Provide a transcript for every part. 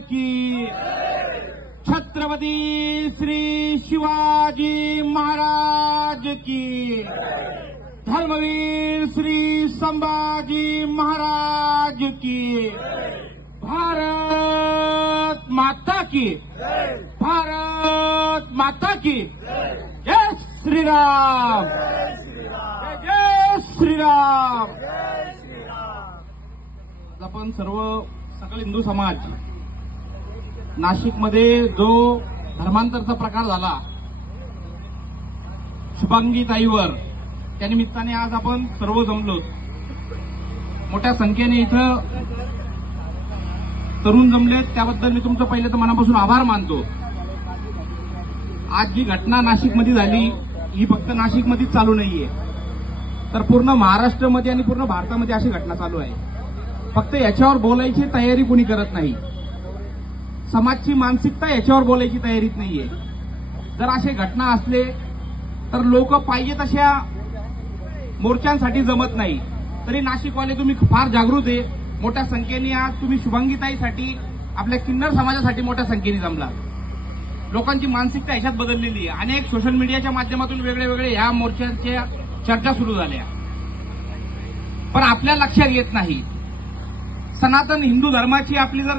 की, छत्रपती श्री शिवाजी महाराज की, धर्मवीर श्री संभाजी महाराज की, भारत माता की, भारत माता की, जय श्रीराम, जय श्रीराम. आपण सर्व सकल हिंदू समाज नाशिकमध्ये जो धर्मांतरचा प्रकार झाला शुभांगी ताईवर, त्या निमित्ताने आज आपण सर्व जमलो. मोठ्या संख्येने इथं तरुण जमलेत, त्याबद्दल मी तुमचं पहिले तर मनापासून आभार मानतो. आज जी घटना नाशिकमध्ये झाली ही फक्त नाशिकमध्येच चालू नाहीये, तर पूर्ण महाराष्ट्रामध्ये आणि पूर्ण भारतामध्ये अशी घटना चालू आहे. फक्त याच्यावर बोलायची तयारी कुणी करत नाही. समाजची मानसिकता याच्यावर बोलायची तयारीत नाहीये. जर असे घटना असले तर लोक पाहिजे तशा मोर्चांसाठी जमत नाही. तरी नाशिकवाले तुम्ही फार जागृत आहे. मोठ्या संख्येने आज तुम्ही शुभांगीताईसाठी, आपल्या किन्नर समाजासाठी मोठ्या संख्येने जमला. लोकांची मानसिकता ह्याच्यात बदललेली आहे. अनेक सोशल मीडियाच्या माध्यमातून वेगळे वेगळे ह्या मोर्चांच्या चर्चा सुरू झाल्या, पण आपल्या लक्षात येत नाही. सनातन हिंदू धर्माची आपली जर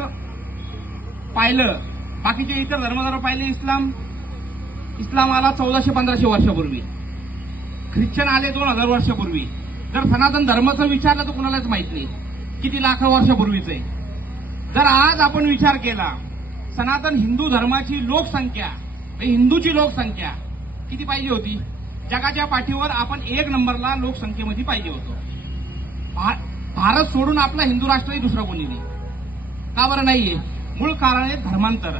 पाहिलं, बाकीचे इतर धर्म जर पाहिले, इस्लाम आला 1400-1500 वर्षापूर्वी, ख्रिश्चन आले 2000 वर्षापूर्वी. जर सनातन धर्माचं विचारलं तर कुणालाच माहित नाही किती लाख वर्षापूर्वीचं आहे. जर आज आपण विचार केला, सनातन हिंदू धर्माची लोकसंख्या, हिंदूची लोकसंख्या किती पाहिजे होती? जगाच्या पाठीवर आपण 1 नंबरला लोकसंख्येमध्ये पाहिजे होतो. भारत सोडून आपला हिंदू राष्ट्रही दुसरा कोणी नाही. का बरं नाहीये? मूळ कारण आहे धर्मांतर.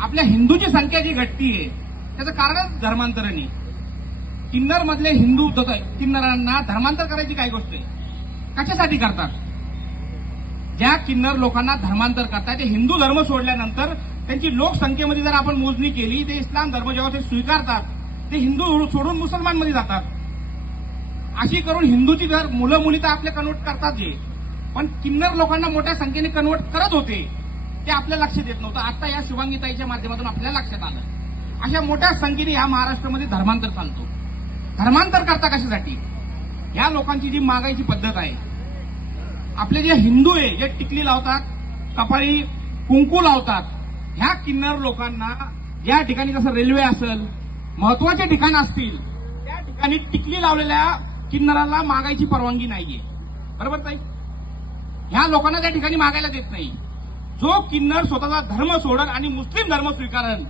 आपल्या हिंदूची संख्या जी घटतीये त्याचं कारण धर्मांतरणी. किन्नर मधले हिंदू किन्नरांना धर्मांतर करायची काय गोष्ट आहे? कशासाठी करतात? ज्या किन्नर लोकांना धर्मांतर करतात ते हिंदू धर्म सोडल्यानंतर त्यांची लोकसंख्येमध्ये जर आपण मोजणी केली, ते इस्लाम धर्म जेव्हा ते स्वीकारतात ते हिंदू सोडून मुसलमानमध्ये जातात. अशी करून हिंदूची जर मुलं मुली तर आपले कन्वर्ट करतात जे, पण किन्नर लोकांना मोठ्या संख्येने कन्वर्ट करत होते ते आपल्या लक्षात येत नव्हतं. आता या शुभांगीताईच्या माध्यमातून आपल्याला लक्षात आलं. अशा मोठ्या संख्येने या महाराष्ट्रामध्ये धर्मांतर चालतो. धर्मांतर करता कशासाठी? या लोकांची जी मागायची पद्धत आहे, आपले जे हिंदू आहे जे टिकली लावतात, कपाळी कुंकू लावतात, ह्या किन्नर लोकांना या ठिकाणी जसं रेल्वे असेल, महत्वाचे ठिकाण असतील, त्या ठिकाणी टिकली लावलेल्या किन्नराला मागायची परवानगी नाहीये. बरोबर ताई? ह्या लोकांना त्या ठिकाणी मागायला देत नाही. जो किन्नर स्वतःचा धर्म सोडल आणि मुस्लिम धर्म स्वीकारल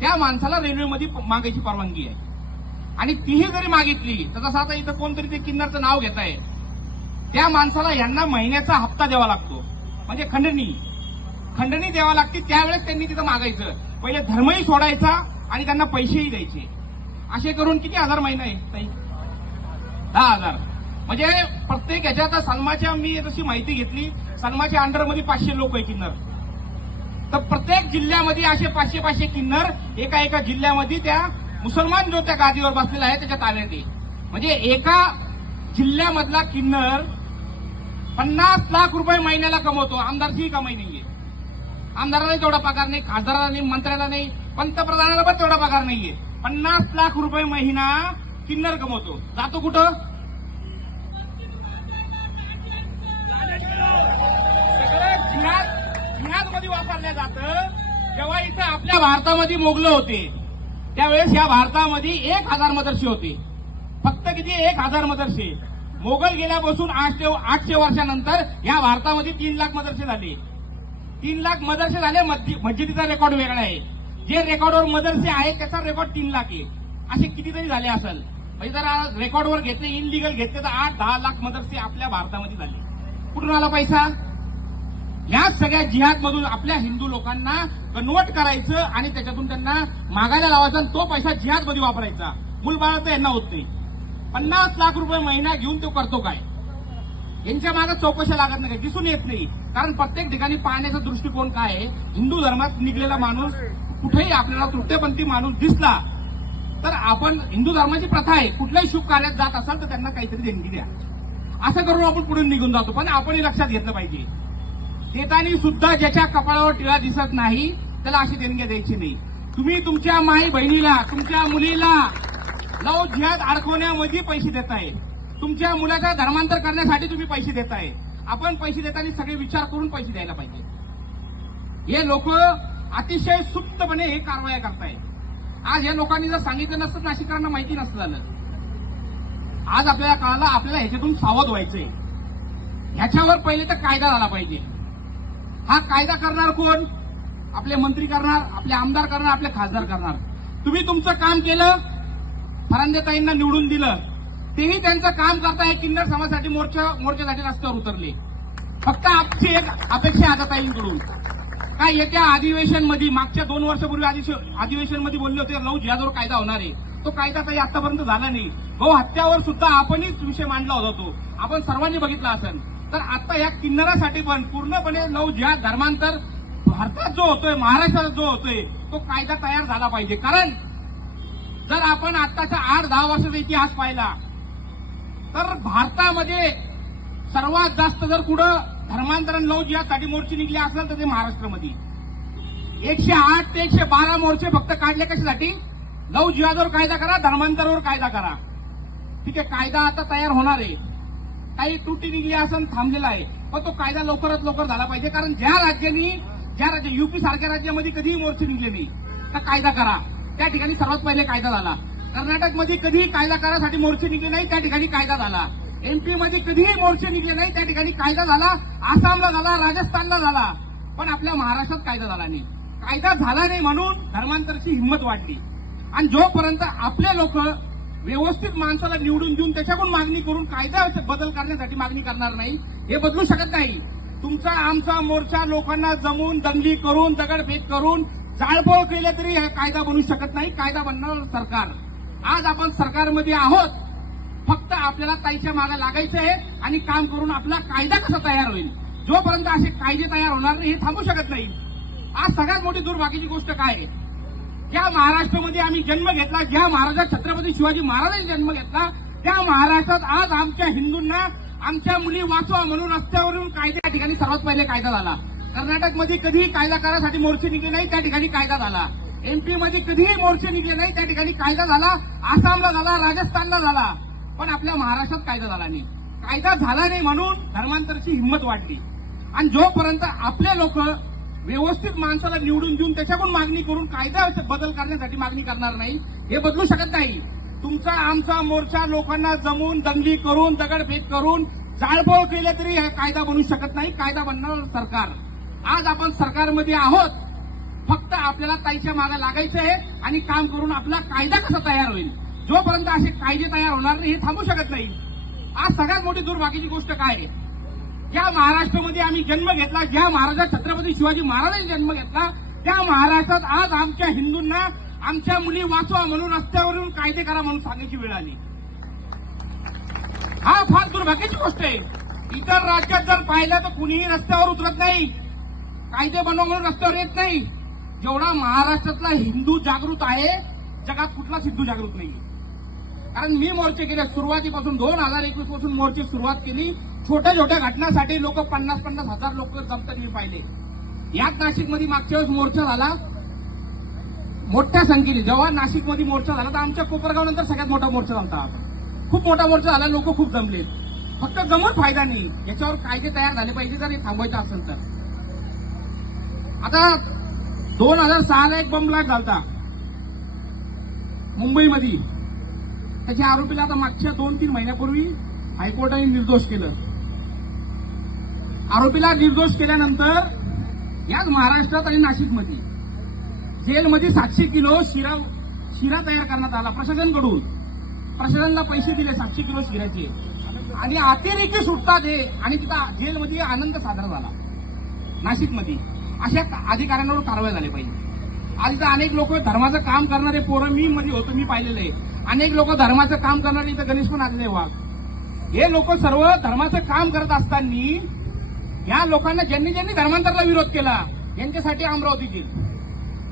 त्या माणसाला रेल्वेमध्ये मागायची परवानगी आहे. आणि तीही जरी मागितली तर जसं आता इथं कोणतरी ते किन्नरचं नाव घेत आहे, त्या माणसाला यांना महिन्याचा हप्ता द्यावा लागतो, म्हणजे खंडणी द्यावा लागते. त्यावेळेस त्यांनी तिथं मागायचं. पहिले धर्मही सोडायचा आणि त्यांना पैसेही द्यायचे. असे करून किती हजार महिना आहे ताई? 10,000. म्हणजे प्रत्येक ह्याच्यात सलमाच्या, मी जशी माहिती घेतली, सलमाच्या अंडरमध्ये 500 लोक आहे किन्नर. तर प्रत्येक जिल्ह्यामध्ये असे 500 किन्नर एका जिल्ह्यामध्ये त्या मुसलमान जो त्या गादीवर बसलेला आहे त्याच्या ताब्यात आहे. म्हणजे एका जिल्ह्यामधला किन्नर 50 लाख रुपये महिन्याला कमवतो. आमदारचीही कमाई नाहीये. आमदाराला तेवढा पगार नाही, खासदाराला नाही, मंत्र्याला नाही, पंतप्रधानाला पण तेवढा पगार नाहीये. 50 लाख रुपये महिना किन्नर कमवतो. जातो कुठं? जिहादमध्ये वापरल्या जातं. जेव्हा इथं आपल्या भारतामध्ये मोगलं होते त्यावेळेस या भारतामध्ये 1000 मदरसे होते. फक्त किती? 1000 मदरसे. मोगल गेल्यापासून 800 वर्षानंतर या भारतामध्ये 3 लाख मदरसे झाले. 3 लाख मदरसे झाले. मस्जिदीचा रेकॉर्ड वेगळा आहे. जे रेकॉर्डवर मदरसे आहे त्याचा रेकॉर्ड 3 लाख आहे. असे कितीतरी झाले असेल. म्हणजे जर रेकॉर्डवर घेतले, इनलिगल घेतले तर 8-10 लाख मदरसे आपल्या भारतामध्ये झाले. कुठून आला पैसा? या सगळ्या जिहादमधून आपल्या हिंदू लोकांना कन्वर्ट करायचं आणि त्याच्यातून त्यांना मागायला लावायचा आणि तो पैसा जिहादमध्ये वापरायचा. मूलबाळ तर यांना होत नाही. 50 लाख रुपये महिना घेऊन तो करतो काय? यांच्या मागे चौकशा लागत नाही, दिसून येत नाही. कारण प्रत्येक ठिकाणी पाहण्याचा दृष्टिकोन काय आहे? हिंदू धर्मात निघलेला माणूस कुठेही आपल्याला तृतीयपंथी माणूस दिसला तर आपण, हिंदू धर्माची प्रथा आहे, कुठल्याही शुभ कार्यात जात असाल तर त्यांना काहीतरी देणगी द्या, असं करून आपण पुढे निघून जातो. पण आपणही लक्षात घेतलं पाहिजे देताना सुद्धा ज्याच्या कपाळावर टिळा दिसत नाही त्याला अशी देणगी द्यायची नाही. तुम्ही तुमच्या माई बहिणीला, तुमच्या मुलीला लव जिहाद अडकवण्यामध्ये पैसे देताय. तुमच्या मुलाचा धर्मांतर करण्यासाठी तुम्ही पैसे देताय. आपण पैसे देताना सगळे विचार करून पैसे द्यायला पाहिजे. हे लोक अतिशय सुप्तपणे हे कारवाया करताय. आज या लोकांनी जर सांगितलं नसतं, नाशिककरांना माहिती नसतं झालं. आज आपल्याला कळालं, आपल्याला ह्याच्यातून सावध व्हायचंय. ह्याच्यावर पहिले तर कायदा झाला पाहिजे. हा कायदा करणार कोण? आपले मंत्री करणार, आपले आमदार करणार, आपले खासदार करणार. तुम्ही तुमचं काम केलं, फरांदेताईंना निवडून दिलं, तेही त्यांचं काम करताय. किन्नर समाजासाठी मोर्चासाठी रस्त्यावर उतरले. फक्त आमची एक अपेक्षा आता ताईंकडून, काय येत्या अधिवेशनमध्ये, मागच्या 2 वर्षापूर्वी अधिवेशनमध्ये बोलले होते लव जिहादवर कायदा होणार आहे. तो कायदा काही आतापर्यंत झाला नाही. गौ हत्यावर सुद्धा आपणच विषय मांडला होता. तो आपण सर्वांनी बघितला असेल. तर आता या किन्नरासाठी पण पूर्णपणे लव जिहाद धर्मांतर भारतात जो होतोय, महाराष्ट्रात जो होतोय, तो कायदा तयार झाला पाहिजे. कारण जर आपण आताच्या 8-10 वर्षाचा इतिहास पाहिला तर भारतामध्ये सर्वात जास्त जर कुठं धर्मांतरण लव जिहादसाठी मोर्चे निघले असेल तर ते महाराष्ट्रामध्ये 108 ते 112 मोर्चे फक्त काढले. कशासाठी? लव जिहादवर कायदा करा, धर्मांतरावर कायदा करा. ठीक आहे, कायदा आता तयार होणार आहे. काही त्रुटी निघली असेल, थांबलेला आहे, पण तो कायदा लवकरात लवकर झाला पाहिजे. कारण ज्या राज्य युपी सारख्या राज्यामध्ये कधीही मोर्चे निघले नाही, तर कायदा करा. त्या ठिकाणी सर्वात पहिले कायदा झाला. कर्नाटकमध्ये कधीही कायदा करासाठी मोर्चे निघले नाही, त्या ठिकाणी कायदा झाला. एमपी मध्ये कधीही मोर्चे निघले नाही, त्या ठिकाणी कायदा झाला. आसामला झाला, राजस्थानला झाला, पण आपल्या महाराष्ट्रात कायदा झाला नाही. कायदा झाला नाही म्हणून धर्मांतराची हिंमत वाढली. आणि जोपर्यंत आपले लोक व्यवस्थित माणसाला निवडून देऊन त्याच्याकडून मागणी करून कायदा बदल करण्यासाठी मागणी करणार नाही, हे बदलू शकत नाही. तुमचा आमचा मोर्चा लोकांना जमून दंगली करून, दगडफेक करून, जाळपोळ केले तरी हा कायदा बनू शकत नाही. कायदा बनणार सरकार. आज आपण सरकारमध्ये आहोत. फक्त आपल्याला ताईच्या मागे लागायचं आहे आणि काम करून आपला कायदा कसा तयार होईल. जोपर्यंत असे कायदे तयार होणार नाही, हे थांबू शकत नाही. आज सगळ्यात मोठी दुर्भाग्याची गोष्ट काय आहे? ज्या महाराष्ट्रामध्ये आम्ही जन्म घेतला, ज्या महाराजात छत्रपती शिवाजी महाराजांनी जन्म घेतला, त्या महाराष्ट्रात आज आमच्या हिंदूंना, आमच्या मुली वाचवा म्हणून रस्त्यावरून कायदे, त्या ठिकाणी सर्वात पहिले कायदा झाला. कर्नाटकमध्ये कधीही कायदा करासाठी मोर्चे निघले नाही, त्या ठिकाणी कायदा झाला. एमपी मध्ये कधीही मोर्चे निघले नाही, त्या ठिकाणी कायदा झाला. आसामला झाला, राजस्थानला झाला, पण आपल्या महाराष्ट्रात कायदा झाला नाही. कायदा झाला नाही म्हणून धर्मांतराची हिंमत वाढली. आणि जोपर्यंत आपले लोक व्यवस्थित माणसाला निवडून देऊन त्याच्याकडून मागणी करून कायदा बदल करण्यासाठी मागणी करणार नाही, हे बदलू शकत नाही. तुमचा आमचा मोर्चा लोकांना जमून दंगली करून, दगडफेक करून, जाळपोळ केले तरी हा कायदा बनू शकत नाही. कायदा बनणार सरकार. आज आपण सरकारमध्ये आहोत. फक्त आपल्याला ताईच्या मागे लागायचं आहे आणि काम करून आपला कायदा कसा तयार होईल. जोपर्यंत असे कायदे तयार होणार नाही, हे थांबू शकत नाही. आज सगळ्यात मोठी दुर्भाग्याची गोष्ट काय आहे? ज्या महाराष्ट्रामध्ये आम्ही जन्म घेतला, ज्या महाराजात छत्रपती शिवाजी महाराजांनी जन्म घेतला, त्या महाराष्ट्रात आज आमच्या हिंदूंना, आमच्या मुली वाचवा म्हणून रस्त्यावरून कायदे करा म्हणून सांगायची वेळ आली. हा फार दुर्भाग्याची गोष्ट आहे. इतर राज्यात जर पाहिलं तर कुणीही रस्त्यावर उतरत नाही, कायदे बनवा म्हणून रस्त्यावर येत नाही. जेवढा महाराष्ट्रातला हिंदू जागृत आहे, जगात कुठलाच हिंदू जागृत नाही. कारण मी मोर्चे केले सुरुवातीपासून, 2021 पासून मोर्चे सुरुवात केली. छोट्या छोट्या घटनासाठी लोक 50-50 हजार लोक जमताना मी पाहिले. याच नाशिकमध्ये मागच्या वेळेस मोर्चा झाला मोठ्या संख्येने. जेव्हा नाशिकमध्ये मोर्चा झाला तर आमच्या कोपरगाव नंतर सगळ्यात मोठा मोर्चा झाला. खूप मोठा मोर्चा झाला, लोक खूप जमले. फक्त जमून फायदा नाही, याच्यावर कायदे तयार झाले पाहिजे जर हे थांबवायचं असेल तर. आता 2006ला एक बॉम्ब ब्लास्ट झाला मुंबईमध्ये. त्याच्या आरोपीला आता मागच्या 2-3 महिन्यापूर्वी हायकोर्टाने निर्दोष केलं. आरोपीला निर्दोष केल्यानंतर याच महाराष्ट्रात आणि नाशिकमध्ये जेलमध्ये 700 किलो शिरा तयार करण्यात आला प्रशासनाकडून. प्रशासनाला पैसे दिले 700 किलो शिऱ्याचे आणि अतिरेकी सुटतात हे. आणि तिथं जेलमध्ये आनंद साजरा झाला नाशिकमध्ये. अशा अधिकाऱ्यांवर कारवाई झाली पाहिजे. आज इथं अनेक लोक धर्माचं काम करणारे पोरं, मी मध्ये होतो, मी पाहिलेलं आहे. अनेक लोक धर्माचं काम करणारे, इथं गणेश पण आलेले वाघ. हे लोक सर्व धर्माचं काम करत असताना या लोकांना ज्यांनी ज्यांनी धर्मांतराला विरोध केला यांच्यासाठी अमरावती जेल,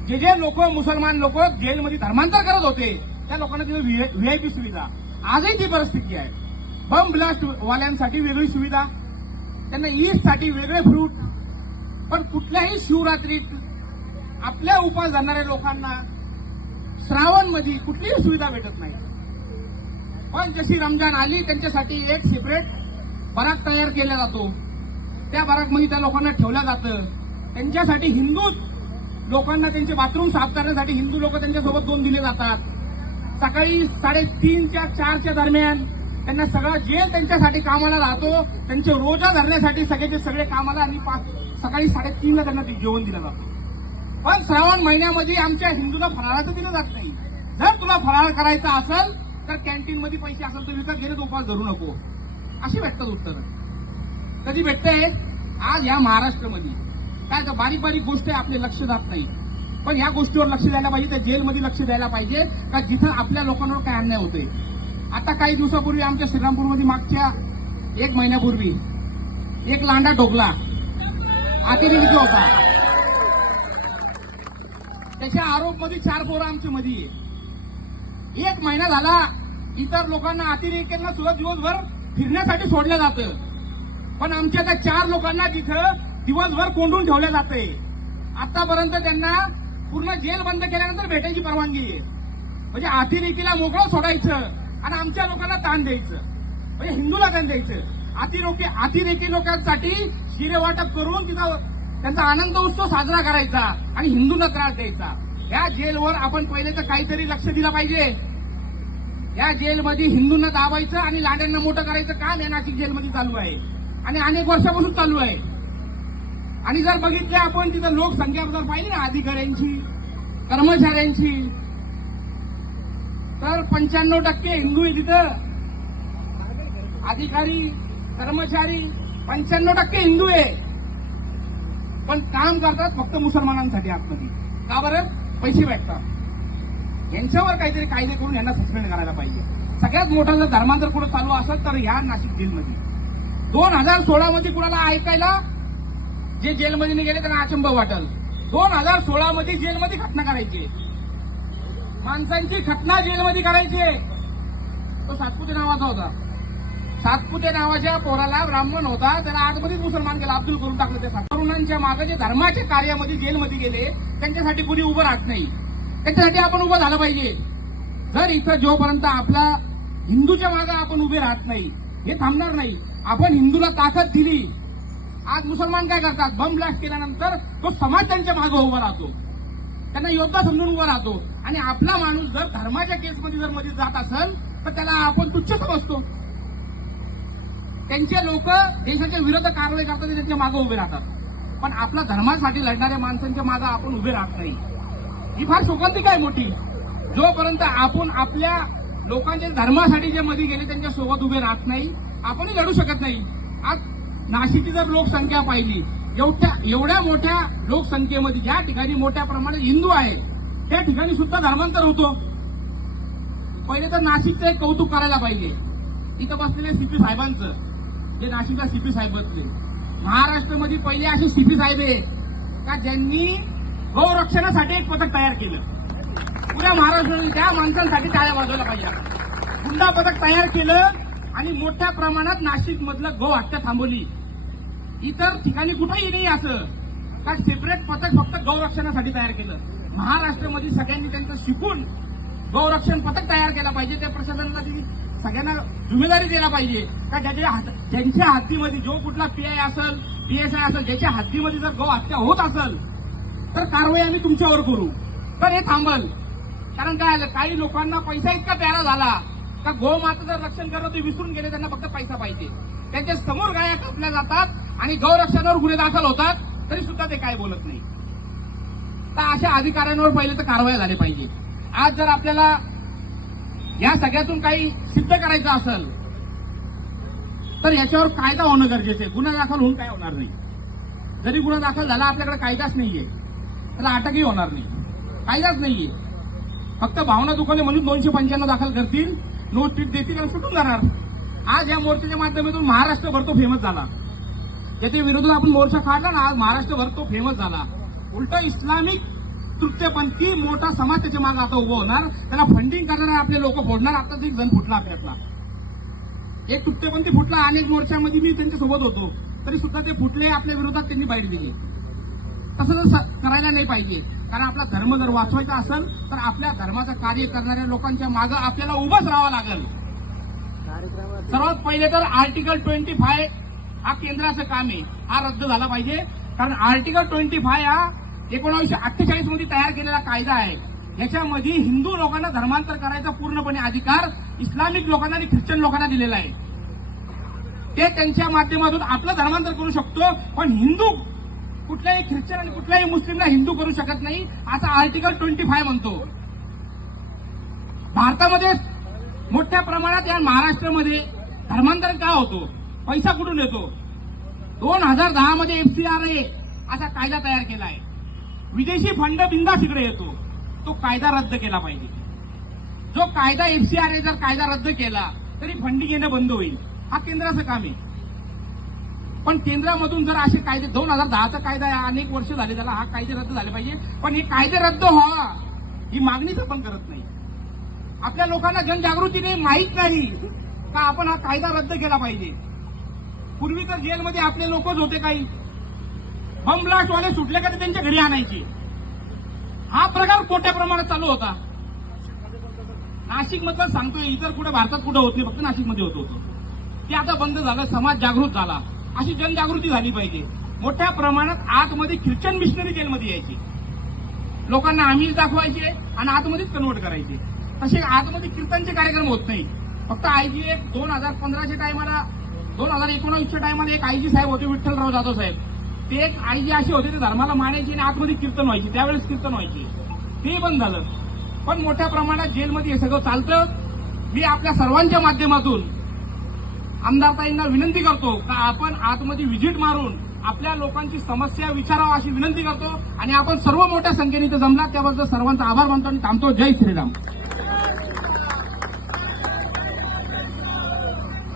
जे लोक मुसलमान लोक जेलमध्ये धर्मांतर करत होते त्या लोकांना तिथे व्हीआयपी सुविधा. आजही ती परिस्थिती आहे. बम ब्लास्ट वाल्यांसाठी वेगळी सुविधा, त्यांना ईस्टसाठी वेगळे फ्रूट, कुठल्याही शिवरात्रीत आपल्या उपास धरणाऱ्या लोकांना श्रावण मध्ये कुठलीही सुविधा भेटत नाही. पण जशी रमजान आली त्यांच्यासाठी एक सेपरेट बराक तयार केला जातो. त्या बराकमध्ये त्या लोकांना ठेवलं जातं. त्यांच्यासाठी हिंदू लोकांना त्यांचे बाथरूम साफ करण्यासाठी हिंदू लोक त्यांच्यासोबत 2 दिले जातात. सकाळी 3:30 ते 4 दरम्यान त्यांना सगळा जेल त्यांच्यासाठी कामाला राहतो. त्यांचे रोजा धरण्यासाठी सगळेचे सगळे कामाला आणि सकाळी 3:30 त्यांना ते जेवण दिलं जातं. पण श्रावण महिन्यामध्ये आमच्या हिंदूला फराळाचं दिलं जात नाही. जर तुला फराळ करायचा असेल तर कॅन्टीन मध्ये पैसे असेल तर विकत घेण्यात उपास धरू नको, अशी भेटतात उत्तर. कधी भेटतंय आज या महाराष्ट्रामध्ये काय तर बारीक बारीक गोष्टी आपले लक्ष जात नाही. पण या गोष्टीवर लक्ष द्यायला पाहिजे. त्या जेलमध्ये लक्ष द्यायला पाहिजे का जिथं आपल्या लोकांवर काय अन्याय होतोय. आता काही दिवसापूर्वी आमच्या श्रीरामपूरमध्ये मागच्या 1 महिन्यापूर्वी एक लांडा ठोकला, अतिरेकी होता. त्याच्या आरोप मध्ये 4 पोरं आमच्या मध्ये आहे. 1 महिना झाला इतर लोकांना अतिरेक्यांना सुद्धा दिवसभर फिरण्यासाठी सोडलं जातं. पण आमच्या त्या 4 लोकांना तिथं दिवसभर कोंडून ठेवलं जातंय. आतापर्यंत त्यांना पूर्ण जेल बंद केल्यानंतर भेटायची परवानगी आहे. म्हणजे अतिरेकीला मोकळं सोडायचं आणि आमच्या लोकांना ताण द्यायचं, म्हणजे हिंदू लोकांना द्यायचं. अतिरेकी लोकांसाठी शिरे वाटप करून तिथं त्यांचा आनंद उत्सव साजरा करायचा आणि हिंदूंना त्रास द्यायचा. या जेलवर आपण पहिले तर काहीतरी लक्ष दिलं पाहिजे. या जेलमध्ये हिंदूंना दाबायचं आणि लांड्यांना मोठं करायचं काम या नाशिक जेलमध्ये चालू आहे आणि अनेक वर्षापासून चालू आहे. आणि जर बघितले आपण तिथं लोकसंख्या जर पाहिली ना अधिकाऱ्यांची, कर्मचाऱ्यांची, तर 95% हिंदू आहे तिथं. अधिकारी, कर्मचारी 95% हिंदू आहे. पण काम करतात फक्त मुसलमानांसाठी आतमध्ये. का बरं? पैसे भेटतात. यांच्यावर काहीतरी कायदे करून यांना सस्पेंड करायला पाहिजे. सगळ्यात मोठा जर धर्मांतर कुठं चालू असेल तर या नाशिक जेलमध्ये 2016 मध्ये कुणाला ऐकायला जे जेलमध्ये गेले त्यांना अचंब वाटेल. 2016 मध्ये जेलमध्ये खतना करायचे, माणसांची खतना जेलमध्ये करायची. तो सातपुते नावाचा होता. सातपुते नावाच्या पोराला ब्राह्मण होता, त्याला आतमध्येच मुसलमान केला, अब्दुल करून टाकलं. त्या तरुणांच्या मागे जे धर्माच्या कार्यामध्ये जेलमध्ये गेले त्यांच्यासाठी कुणी उभं राहत नाही. त्याच्यासाठी आपण उभं झालं पाहिजे. जर इथं जोपर्यंत आपला हिंदूच्या मागे आपण उभे राहत नाही हे थांबणार नाही. आपण हिंदूला ताकद दिली. आज मुसलमान काय करतात? बम ब्लास्ट केल्यानंतर तो समाज त्यांच्या मागे उभा राहतो, त्यांना योद्धा समजून उभा राहतो. आणि आपला माणूस जर धर्माच्या केसमध्ये जर मध्ये जात असेल तर त्याला आपण तुच्छ समजतो. त्यांचे लोक देशाच्या विरोधात कारवाई करतात, त्यांच्या मागे उभे राहतात. पण आपल्या धर्मासाठी लढणाऱ्या माणसांच्या मागे आपण उभे राहत नाही. ही फार शोकांतिका आहे मोठी. जोपर्यंत आपण आपल्या लोकांच्या धर्मासाठी जे मध्ये गेले त्यांच्या सोबत उभे राहत नाही आपणही लढू शकत नाही. आज नाशिकची जर लोकसंख्या पाहिली, एवढ्या मोठ्या लोकसंख्येमध्ये ज्या ठिकाणी मोठ्या प्रमाणात हिंदू आहे त्या ठिकाणी सुद्धा धर्मांतर होतो. पहिले तर नाशिकचं एक कौतुक करायला पाहिजे. इथं बसलेले सीपी साहेबांचं, जे नाशिकला सीपी साहेब बसले, महाराष्ट्रामध्ये पहिले असे सीपी साहेब आहे का ज्यांनी गौरक्षणासाठी एक पथक तयार केलं. पुऱ्या महाराष्ट्रामध्ये त्या माणसांसाठी टाळ्या वाजवायला पाहिजे. गुंडा पथक तयार केलं आणि मोठ्या प्रमाणात नाशिक मधलं गो हत्या थांबवली. इतर ठिकाणी कुठेही नाही असं का सेपरेट पथक फक्त गौरक्षणासाठी तयार केलं. महाराष्ट्रामध्ये सगळ्यांनी त्यांचं शिकून गौरक्षण पथक तयार केला पाहिजे. त्या प्रशासनाला ती सगळ्यांना जिम्मेदारी द्यायला पाहिजे का ज्यांच्या हद्दीमध्ये जो कुठला पीआय असेल, पीएसआय असेल, ज्याच्या हद्दीमध्ये जर गौ हत्या होत असेल तर कारवाई आम्ही तुमच्यावर करू. तर हे थांबल. कारण काय झालं, काही लोकांना पैसा इतका प्यारा झाला का गोमातेचं रक्षण करणं ते विसरून गेले. त्यांना फक्त पैसा पाहिजे. त्यांच्या समोर गाया कापल्या जातात आणि गौरक्षणावर गुन्हे दाखल होतात तरी सुद्धा ते काय बोलत नाही. तर अशा अधिकाऱ्यांवर पहिले तर कारवाई झाली पाहिजे. आज जर आपल्याला या सगळ्यातून काही सिद्ध करायचं असेल तर याच्यावर कायदा होणं गरजेचं आहे. गुन्हा दाखल होऊन काय होणार नाही. जरी गुन्हा दाखल झाला आपल्याकडे कायदाच नाहीये त्याला अटकही होणार नाही. कायदाच नाहीये. फक्त भावना दुखावली म्हणून 295 दाखल करतील, नोटीस देतील आणि सुटून जाणार. आज या मोर्चाच्या माध्यमातून महाराष्ट्रभर तो फेमस झाला. त्याच्या विरोधात आपण मोर्चा काढला ना, आज महाराष्ट्रभर तो फेमस झाला. उलट इस्लामिक तृतीयपंथी मोठा समाज त्याच्या मागे आता उभं होणार. त्याला फंडिंग करणार आपले लोक फोडणार. आता एक जण फुटला आपल्यातला, एक तृतीयपंथी फुटला. अनेक मोर्चामध्ये मी त्यांच्यासोबत होतो तरी सुद्धा ते फुटले. आपल्या विरोधात त्यांनी बाईट दिली. तसं करायला नाही पाहिजे. कारण आपला धर्म जर वाचवायचा असेल तर आपल्या धर्माचं कार्य करणाऱ्या लोकांच्या मागे आपल्याला उभंच राहावं लागेल. सर्वात पहिले तर आर्टिकल 25 हा केंद्राचं काम आहे, हा रद्द झाला पाहिजे. कारण आर्टिकल 25 हा 1948 मध्ये तयार केलेला कायदा आहे. याच्यामध्ये हिंदू लोकांना धर्मांतर करायचा पूर्णपणे अधिकार इस्लामिक लोकांना आणि ख्रिश्चन लोकांना दिलेला आहे. ते त्यांच्या माध्यमातून आपलं धर्मांतर करू शकतो, पण हिंदू कुठल्याही ख्रिश्चन आणि कुठल्याही मुस्लिमला हिंदू करू शकत नाही, असं आर्टिकल 25 म्हणतो. भारतामध्ये मोठ्या प्रमाणात या महाराष्ट्रामध्ये धर्मांतरण का होतो, पैसा कुठून येतो? 2010 मध्ये FCRA असा कायदा तयार केला आहे. विदेशी फंड बिंदास इकडे येतो, तो कायदा रद्द केला पाहिजे. जो कायदा FCRA जर कायदा रद्द केला तरी फंडिंग येणं बंद होईल. हा केंद्राचं काम आहे. पण केंद्रामधून जर असे कायदे 2010चा कायदा अनेक वर्ष झाले त्याला, हा कायदे रद्द झाले पाहिजे. पण हे कायदे रद्द व्हावा ही मागणीच आपण करत नाही. आपल्या लोकांना जनजागृतीने माहीत नाही का आपण हा कायदा रद्द केला पाहिजे. पूर्वी तर जेलमध्ये आपले लोकच होते, काही बम ब्लास्टवाले सुटले का ते त्यांच्या घरी आणायचे. हा प्रकार मोठ्या प्रमाणात चालू होता. नाशिक मधलं सांगतोय, इतर कुठे भारतात कुठे होत नाही, फक्त नाशिकमध्ये होत होतं. ते आता बंद झालं, समाज जागृत झाला. अशी जनजागृती झाली पाहिजे. मोठ्या प्रमाणात आतमध्ये ख्रिश्चन मिशनरी जेलमध्ये यायची, लोकांना आमिष दाखवायचे आणि आतमध्येच कन्वर्ट करायचे. तसे आतमध्ये कीर्तनचे कार्यक्रम होत नाही. फक्त आयजी एक 2015च्या टायमाला 2019च्या टायमाला एक आयजी साहेब होते, विठ्ठलराव जाधव साहेब. ते एक आयजी असे होते, ते धर्माला मानायचे आणि आतमध्ये कीर्तन व्हायचे. त्यावेळेस कीर्तन व्हायचे, ते बंद झालं. पण मोठ्या प्रमाणात जेलमध्ये हे सगळं चालतं. मी आपल्या सर्वांच्या माध्यमातून आमदारताईंना विनंती करतो का आपण आतमध्ये व्हिजिट मारून आपल्या लोकांची समस्या विचारावा अशी विनंती करतो. आणि आपण सर्व मोठ्या संख्येने इथे जमला त्याबद्दल सर्वांचा आभार मानतो आणि थांबतो. जय श्रीराम.